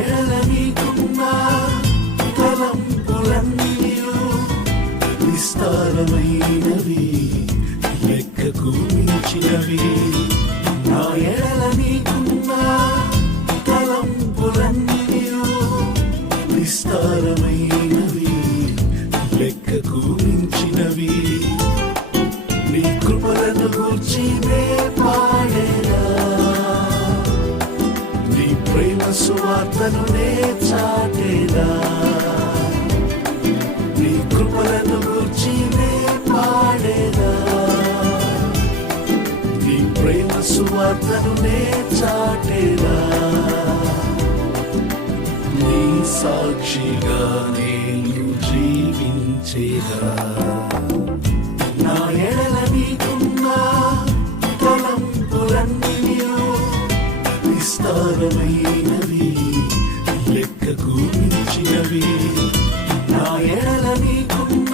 ఎడల నీకున్న తలంపులన్నీయు విస్తారమైనవి, లెక్కకు మించినవి. నా ఎడల నీకున్న తలంపులన్నీయు విస్తారమైనవి, లెక్కకు మించినవి. నీ కృపలను గూర్చి నే పాడేదా, నీ ప్రేమ సువార్తను నే చాటేదా. నీ కృపలను గూర్చి నే పాడేదా, నీ ప్రేమ సువార్తను నే చాటేదా. నీ సాక్షిగా నేను జీవించేదా. నా ఎడల నీకున్న తలంపులన్నీయు విస్తారమైనవి, లెక్కకు మించినవి. నా ఎడల నీకున్న